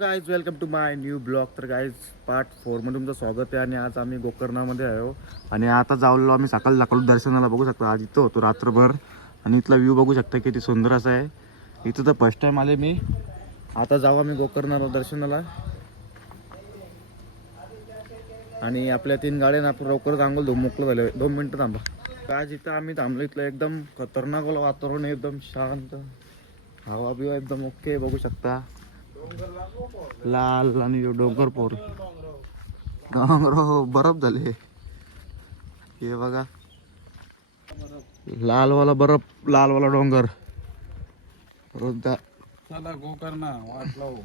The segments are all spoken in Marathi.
Guys welcome to my new blog. तर गाईज पार्ट 4 मध्ये तुमचं स्वागत आहे. आणि आज आम्ही गोकर्णामध्ये आहो आणि आता जाऊलो आम्ही सकाळी दर्शनाला. बघू शकता आज इथं होतो रात्रभर आणि इथला व्ह्यू बघू शकता किती सुंदर असा आहे. इथं तर फर्स्ट टाइम आले मी. आता जाऊ आम्ही गोकर्णाला दर्शनाला आणि आपल्या 3 गाड्यांना आपण लवकरच आंघोळ धुवून मोकळं झालं. 2 मिनटं थांबा. आज इथं आम्ही थांबलो. इथलं एकदम खतरनाक वातावरण, एकदम शांत, हवा बिवा एकदम ओके. बघू शकता लाल आणि डोंगर पोर डोंगर बरफ झाले. हे बघा लालवाला बरफ, लालवाला डोंगर. चला गोकर्णा वाट लावू.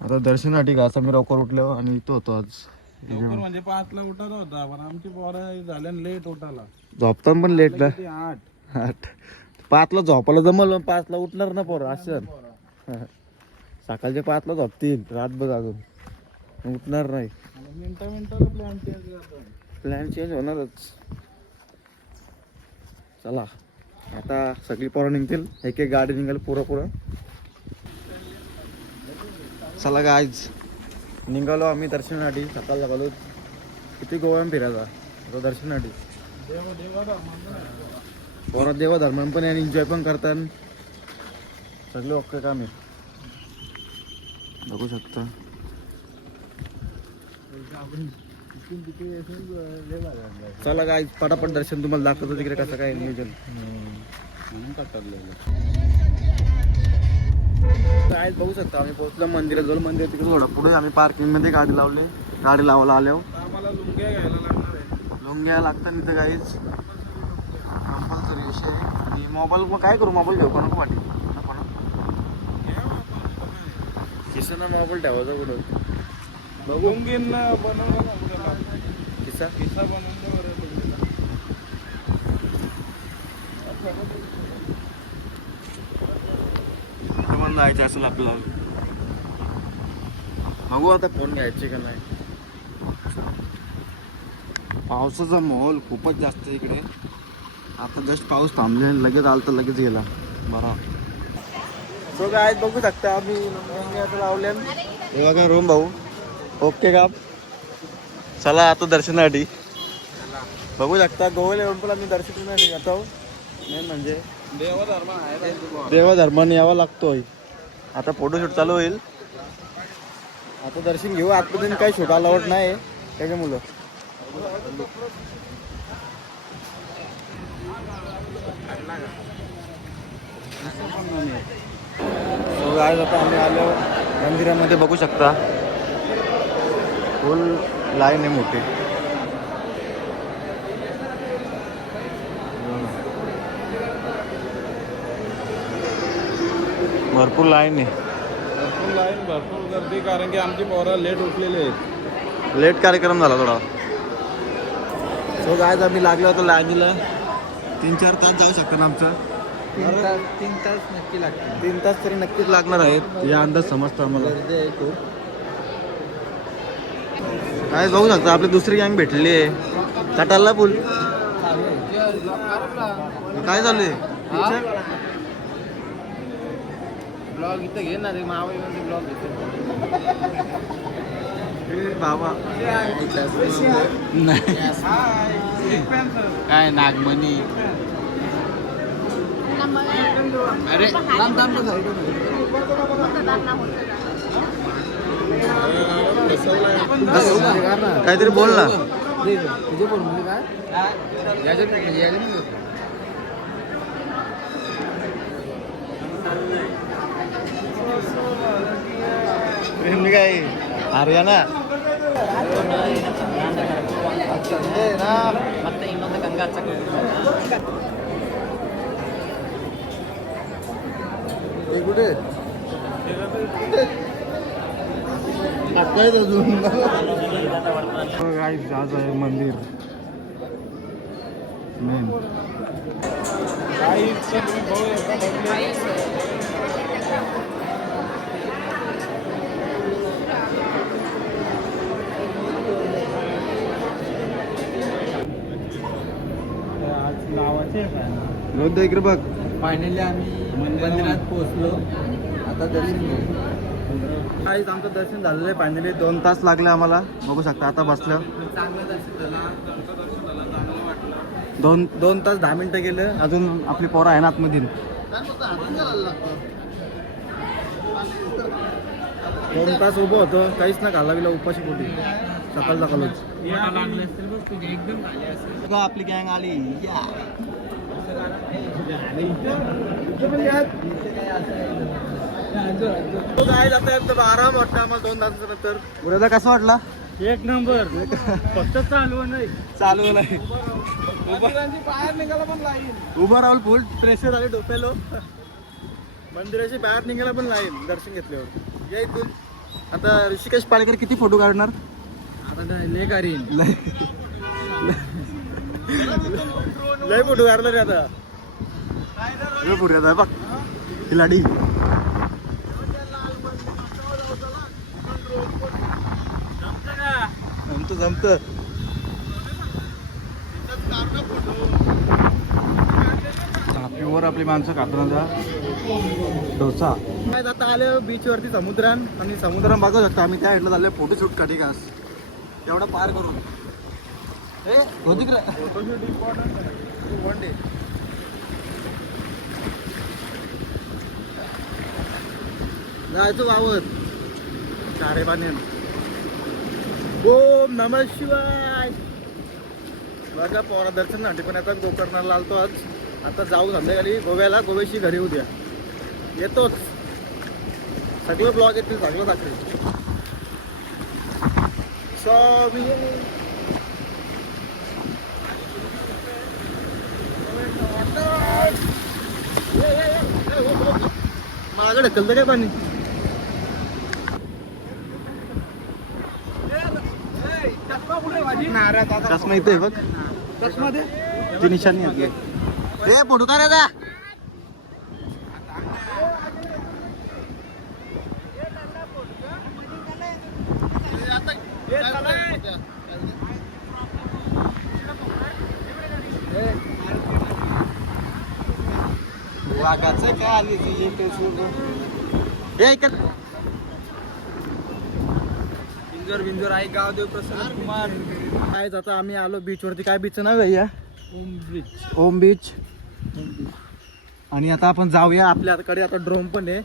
आता दर्शनासाठी का असं मी लवकर उठलो आणि इथं होतो आज. लवकर म्हणजे 5 ला उठत होता, पण आमची पोरं झाल्या लेट उठाला. झोपताना पण लेट ना. 8 5ला झोपायला जमल, 5ला उठणार ना पोर असं. सकाळचे 5ला झोपतील, रातभर अजून उठणार नाही. मिनिटाला प्लॅन चेंज करतो. प्लॅन चेंज होणारच. चला आता सगळी पोरं निघतील, एक एक गाडी निघाल पुरं. चला गाईज निघालो आम्ही दर्शनासाठी. सकाळ किती गोव्यात फिरायचा आता दर्शनासाठी. पोरं देवधर्मान पण आणि एन्जॉय पण करतात. सगळे ओके काम आहे. बघू शकता चला गाईज पटापट दर्शन तुम्हाला दाखवतो तिकडे कसं काय नियोजन. काय बघू शकता आम्ही पोहोचलो मंदिराजवळ. मंदिर तिकडे थोडा पुढे आम्ही पार्किंग मध्ये गाडी लावली. गाडी लावायला आल्यावर आम्हाला लुंग्या घ्यायला लागणार आहे. लुंग्या लागतात इथं गाईज, कंपल्सरी विषय. आणि मोबाईल मग काय करू, मोबाईल घेऊ का नको पाठी किसना मोबाईल ठेवायचा कुठं. लुंगींना बनवलं ना उद्याला. किस्सा किस्सा बनवून दे बरं लुंगीला. पण जायचं असेल आपल्याला. बघू आता फोन घ्यायचे का नाही. पावसाचा माहोल खूपच जास्त आहे इकडे. आता जस्ट पाऊस थांबले, लगेच आला तर लगेच गेला. बरा सो काय बघू शकता आम्ही लावल्या. हे बघा रूम भाऊ ओके का. चला आता दर्शनासाठी. बघू शकता गोव्याला येऊन पण आम्ही दर्शनासाठी जातो. मेन म्हणजे देवधर्म आहे. देवधर्माने यावा लागतोय. आता फोटोशूट चालू होईल. आता दर्शन घेऊ. आतपर्यंत काही शूट अलाउड नाही त्याच्या मुलं. आज आता आम्ही आलो मंदिरामध्ये. बघू शकता फुल लाईन आहे मोठी. भरपूर लाईन आहे. भरपूर गर्दी, कारण की आमची पोरं लेट उठलेली आहेत. लेट कार्यक्रम झाला थोडा. सो आज आम्ही लागलो होतो लाईनीला. 3-4 तास जाऊ शकतं ना आमचं. 3 तास नक्की लागतात. 3 तास तरी नक्कीच लागणार आहेत या अंदाज समजतो आम्हाला. काय बघू शकता आपली दुसरी गँग भेटलेली आहे. कटाला पूल काय चालू आहे. ब्लॉग इथं घे ना रे, मावळीमध्ये ब्लॉग घेतो. बाबा काय नागमणी. अरे काहीतरी बोल ना. तुझे बोल म्हणजे काय. काय हरियाणा ಮತ್ತೆ ಇನ್ನೊಂದು ಗಂಗಾ कुठे आज आहे मंदिर मेन. इकडे बघ. फायनली आम्ही मंदिरात पोहोचलो. आता दर्शन घेऊ. काहीच आमचं दर्शन झालेलं आहे फायनली. 2 तास लागले आम्हाला. बघू शकता आता बसलं. चांगलं दर्शन झालं, चांगलं वाटलं. 2 तास 10 मिनिटं गेलं. अजून आपली पोरं आहे ना आतमध्ये. 2 तास उभं होतं, काहीच ना घालावीला उपाशी पोटी. सकाळ सकाळच आपली गँग आली. काय जाता एकदम आराम वाटतं आम्हाला 2 तासानंतर. बुऱ्याला कसा वाटला? एक नंबर. फक्त चालू नाही, चालू नाही. बाहेर निघाला पण लाईन. उभं राहून फुल प्रेशर आले डोक्यालो. मंदिराची बाहेर निघायला पण लाईन दर्शन घेतल्यावर. या इथून आता ऋषिकेश पाळेकर किती फोटो काढणार? आता लय करीन. लय फोटो काढला रे आता. लय फोटो येतात बघ खिलाडी. जमत प्युअर आपली माणसं कात्रणाचा डोसा. काय आता आले बीच वरती समुद्रान आणि समुद्रान बघू शकता आम्ही त्या साईडला झाले फोटो शूट काढी घास एवढा पार करून. होती फोटोशूट इम्पॉर्टंट वन डे. जायचं वावत चारे पाण्यात. ओम नमः शिवाय. बघा पोरा दर्शनासाठी पण आता गोकर्णाला आलतो आज. आता जाऊ संध्याकाळी गोव्याला. गोव्याशी घरी उद्या येतोच. सगळे ब्लॉग येतील, सगळं दाखवेल. स्वामी माझ्या ढकलतं काय पाणी. चष्मा इथे बघ. चष्मा दे. ती निशाणी आहे. ए फोटो काढायचा. वाघाचं काय आली बिंजोर आहे गावदेव प्रसन्न कुमार. काय आता आम्ही आलो बीच वरती. काय बीच नाव आहे? ओम ब्रिज. ओम बीच. आणि आता आपण जाऊया. आपल्याकडे आता ड्रोन पण आहे.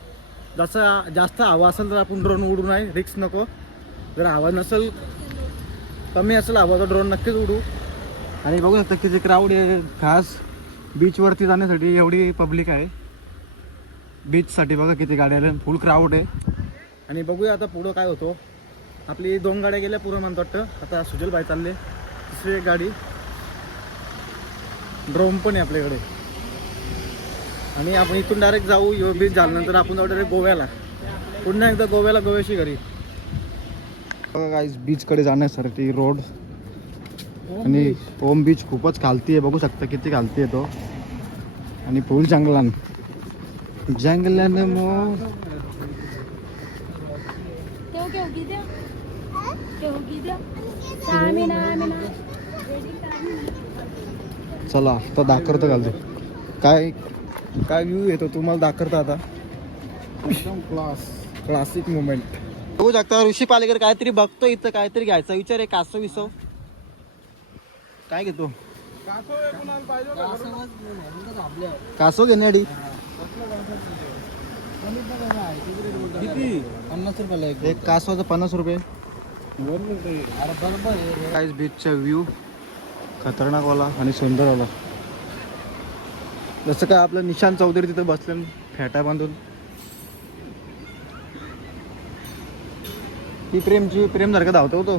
जसं जास्त हवा असेल तर आपण ड्रोन उडू नाही, रिक्स नको. जर हवा नसेल, कमी असेल हवा तर ड्रोन नक्कीच उडू. आणि बघू शकता किती क्राऊड आहे. खास बीचवरती जाण्यासाठी एवढी पब्लिक आहे. बीचसाठी बघा किती गाड्या आल्या, फुल क्राऊड आहे. आणि बघूया आता पुढं काय होतो. आपली 2 गाड्या गेल्या पुढं म्हणतो वाटतं. आता सुजल भाई चालले. दुसरी एक गाडी. ड्रोन पण आहे आपल्याकडे. आणि आपण इथून डायरेक्ट जाऊ. यो बीच झाल्यानंतर आपण जाऊ डायरेक्ट गोव्याला. पुन्हा एकदा गोव्याला, गोव्याशी घरी. बघा गाईस बीचकडे जाण्यासाठी रोड. आणि ओम बीच खूपच खालती आहे. बघू शकता किती खालती आहे तो. आणि फुल जंगलान जंगलान मग चला आता दाखवतो घालतो. काय काय व्ह्यू येतो तुम्हाला दाखवतो आता. एकदम क्लासिक मुमेंट. बघू शकता ऋषी पालेकर काहीतरी बघतो इथं. काहीतरी घ्यायचा विचार आहे. कासव विसव काय घेतो? कासव घेण्यासाठी किती? 50 रुपयाला एक कासवाचं 50 रुपये. काहीच बीचचा व्ह्यू खतरनाक वाला आणि सुंदर वाला. जसं काय आपलं निशांत चौधरी तिथं बसले फेटा बांधून. ती प्रेम सारखं धावतो तो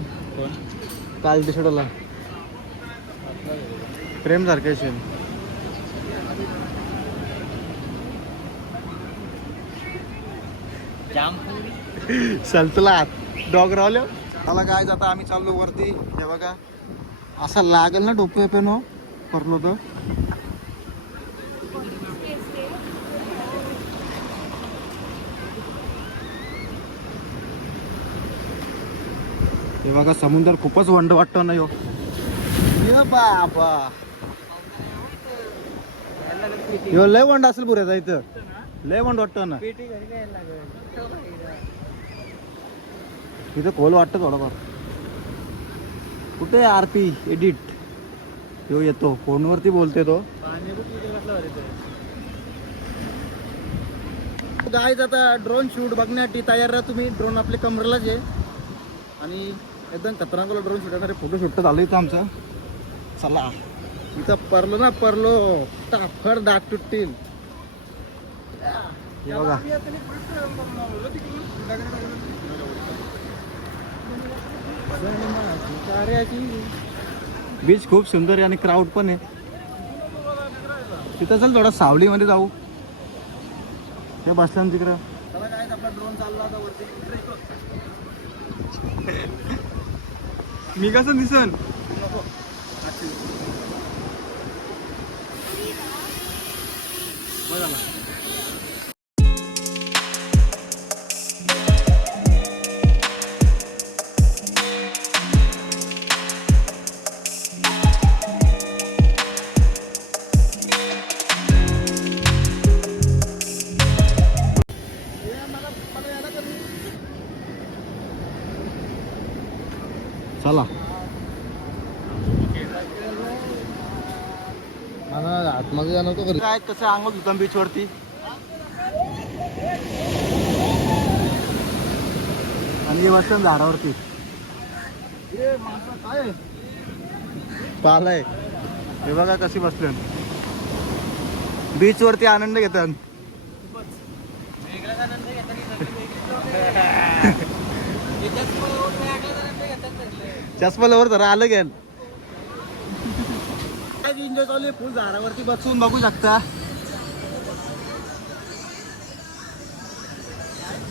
काल दिसडला. प्रेम सारखे असेल. सलतला डॉग रावल्या. मला काय जाता आम्ही चाललो वरती. हे बघा असं लागेल ना डोकं पेन हो करलो तर. हे बघा समुद्र खूपच वंड वाटतो ना. यो बाबा यो लय वंड असेल पुऱ्याचा. इथं लय वंड वाटतो ना. इथं खोल वाटतं थोडंफार. कुठे आर पी एडिट तो येतो फोनवरती बोलते तो. गाईज आता ड्रोन शूट बघण्यासाठी तयार राहा तुम्ही. ड्रोन आपले कमरेलाच आहे आणि एकदम खतरनाक ड्रोन शूट फोटो शूट झालं इथं आमचं. चला इथं परलो ना परलो टाफर डाग तुटतील. हे बघा बीच खूप सुंदर आहे आणि क्राऊड पण आहे तिथं. चल थोडा सावलीमध्ये जाऊ. ते बसल्या ना तिकडं. आपला ड्रोन चालला होता वरती. मी कसं दिसन बघा. चला आतमध्ये जाणार तो घरी. काय कसं अंघोळ धुताम बीच वरती. आणि बसतं झाडावरती. काय पालाय हे बघा कशी बसले बीच वरती. आनंद घेतात. चष्मा लवर जरा आलं गेल. एन्जॉय चालू आहे फुल. झाडावरती बसून बघू शकता.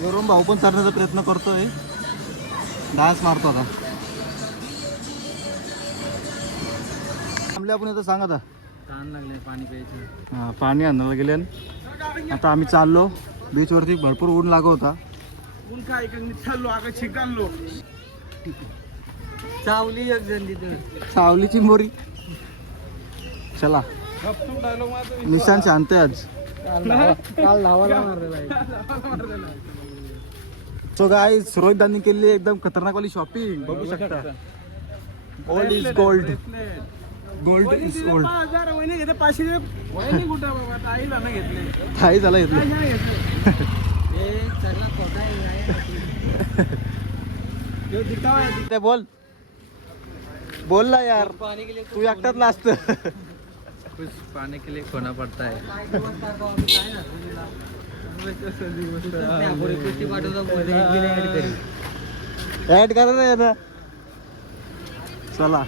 वरून भाऊ पण चढण्याचा प्रयत्न करतोय. डान्स मारतो आता. थांबले आपण इथं. सांगा आता ताण लागले पाणी प्यायचं. हां पाणी आणायला गेले. आता आम्ही चाललो बीच वरती. भरपूर ऊन लागत होता. ऊन काय चाललो आग शिकालो. चावली एक जण तिथं. सावलीची मोरी. चला डायलॉग माझं निशान शांत आहे आज. काल धावाला मारलेला. सो गाईज रोहितदांनी केलेली एकदम खतरनाक वाली शॉपिंग बघू शकता. Old is gold. Gold is old. 5,000 वहिनी घेते. 500 वहिनी कुठं बाबा ताईला ना घेतले. काही झालं येत नाही. हे सगळा खोटा आहे. जो दिखावा है. ते बोल बोल ना यार. पानी के लिए तू एकटाच लाजत. कुछ पाने के लिए खोना पड़ता है. ऍड करा ना यार. चला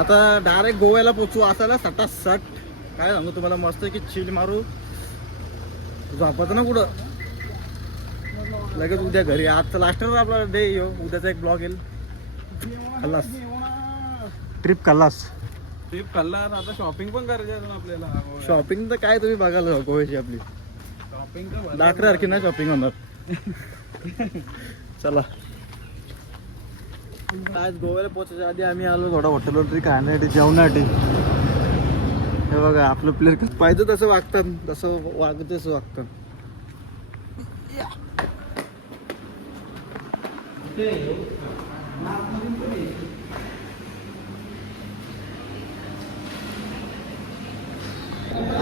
आता डायरेक्ट गोव्याला पोचू. असायला सटासट. काय सांगू तुम्हाला. मस्त की चिल मारू. झोपायचं ना कुठं. लगेच उद्या घरी. आजचा लास्टवर आपला डे येऊ. उद्याचा एक ब्लॉग येईल. खल्लास ट्रिप खल्लास. ट्रिप खाल्ला आता शॉपिंग पण करायचं आहे आपल्याला. शॉपिंग तर काय तुम्ही बघायला जाऊ गोव्याची आपली. शॉपिंग का लाकडासारखी नाही शॉपिंग होणार. चला आज गोव्याला पोहोचायच्या आधी आम्ही आलो थोडा हॉटेलवरती खाण्यासाठी जेवणासाठी. हे बघा आपलं प्लेअर पाहिजे तसं वागतात. तसं वागत तसं वागतात.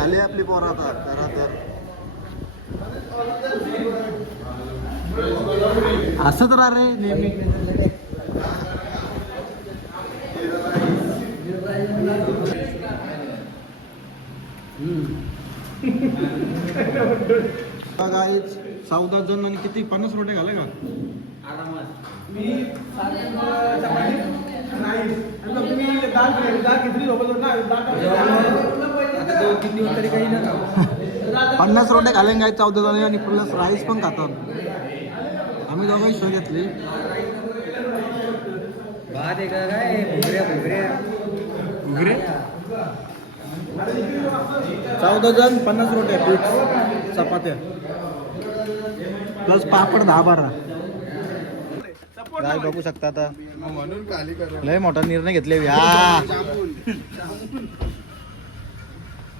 आली आपली पोरं आता घरात. असंच राहा रे नेहमी. गाईच 14 जण आणि किती 50 रोटे घाले का. पन्नास रोटे घालेन गाय 14 जण आणि प्लस राईस पण खातात. आम्ही दोघंही सोय घेतली. भात आहे का काय. घुगरे 14 जण 50 रोटे पीठ चपात्या प्लस पापड 10-12. काय बघू शकता आता. म्हणून खाली करा. लय मोठा निर्णय घेतले.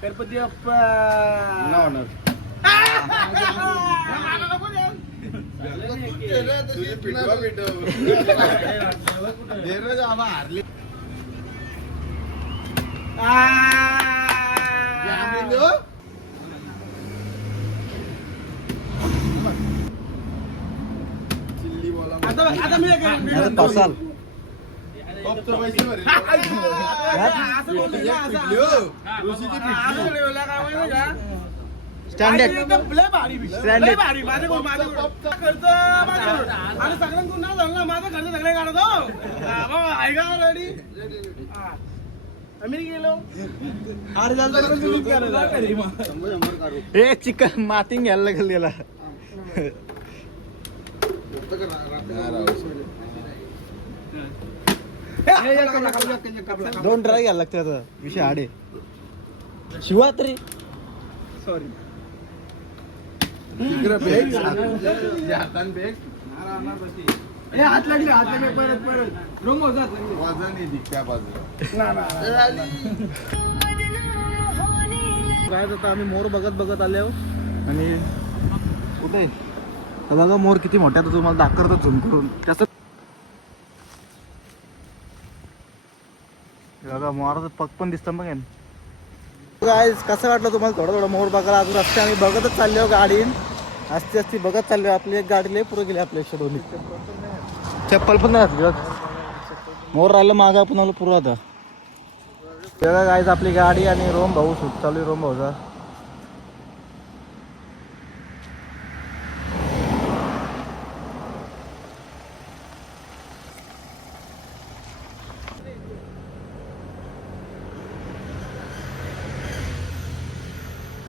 गणपती बाप्पा. पासाल स्टँडर्ड हे चिकन मातीन घ्यायला लागेल त्याला दोन ट्राय घ्यायला लागते आता विषय आडे शिवा तरी सॉरी हात लागले परत परत रूम काय आता आम्ही मोर बघत आले आहो आणि कुठे बघा मोर किती मोठ्या तर तुम्हाला दाखवतो झूम करून त्याच बघा मोराचं पग पण दिसतं बघ गाईस कसं वाटलं तुम्हाला थोडं मोर बघायला अजून रस्ते आम्ही बघतच चाललो गाडीन असती बघत चाललो आपली एक गाडी लय पुढे गेली आपल्या शेडोली चप्पल पण नाही मोर राहिलं मागं आपण आलो पुरं आता बघा गाईस आपली गाडी आणि रोम भाऊ शूट चालू आहे रोम भाऊचा